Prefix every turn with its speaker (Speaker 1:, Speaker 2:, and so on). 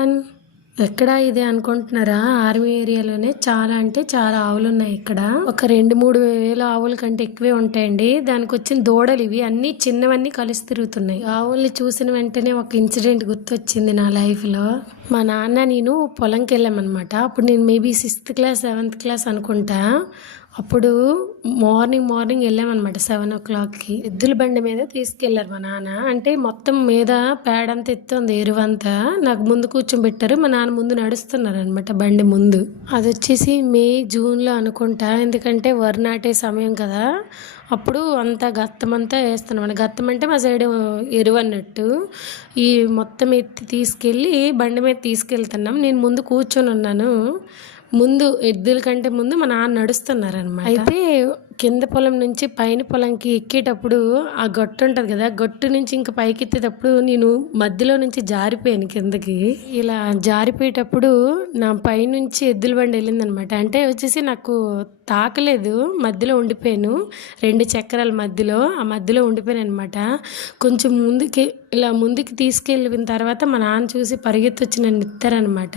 Speaker 1: One ఎక్కడ ఇది అనుకుంటున్నారా? ఆర్మీ ఏరియాలోనే చాలా అంటే చాలా ఆవులు ఉన్నాయి ఇక్కడ. ఒక రెండు మూడు వేల ఆవుల కంటే ఎక్కువే ఉంటాయండి. దానికి వచ్చిన దూడలు ఇవి అన్ని చిన్నవన్నీ కలిసి తిరుగుతున్నాయి. ఆవుల్ని చూసిన వెంటనే ఒక ఇన్సిడెంట్ గుర్తొచ్చింది నా లైఫ్లో మా నాన్న నేను పొలంకి వెళ్ళామన్నమాట అప్పుడు నేను maybe sixth class seventh class అనుకుంటా. అప్పుడు మార్నింగ్ మార్నింగ్ వెళ్ళామన్నమాట సెవెన్ ఓ క్లాక్కి. ఎద్దుల బండి మీద తీసుకెళ్ళారు మా నాన్న. అంటే మొత్తం మీద పేడంతా ఎత్తుంది ఎరువంతా. నాకు ముందు కూర్చోబెట్టారు మా నాన్న ముందు నడుస్తున్నారు అనమాట బండి ముందు. అది వచ్చేసి మే జూన్లో అనుకుంటా. ఎందుకంటే వరి నాటే సమయం కదా. అప్పుడు అంతా గత్తం అంతా వేస్తున్నాం గత్తం అంటే మా సైడ్ ఎరువు అన్నట్టు. ఈ మొత్తం ఎత్తి తీసుకెళ్ళి బండి మీద తీసుకెళ్తున్నాం. నేను ముందు కూర్చొని ఉన్నాను ముందు ఎద్దుల కంటే ముందు మా నాన్న నడుస్తున్నారనమాట అయితే కింద పొలం నుంచి పైన పొలంకి ఎక్కేటప్పుడు ఆ గొట్టు ఉంటుంది కదా గట్టు నుంచి ఇంకా పైకి ఎత్తేటప్పుడు నేను మధ్యలో నుంచి జారిపోయాను కిందకి. ఇలా జారిపోయేటప్పుడు నా పైనుంచి ఎద్దుల బండి వెళ్ళిందనమాట అంటే వచ్చేసి నాకు తాకలేదు మధ్యలో ఉండిపోయాను. రెండు చక్రాల మధ్యలో ఆ మధ్యలో ఉండిపోయాను అనమాట కొంచెం ముందుకి ఇలా ముందుకి తీసుకెళ్ళిన తర్వాత మా నాన్న చూసి పరిగెత్తి వచ్చి నన్ను ఇస్తారనమాట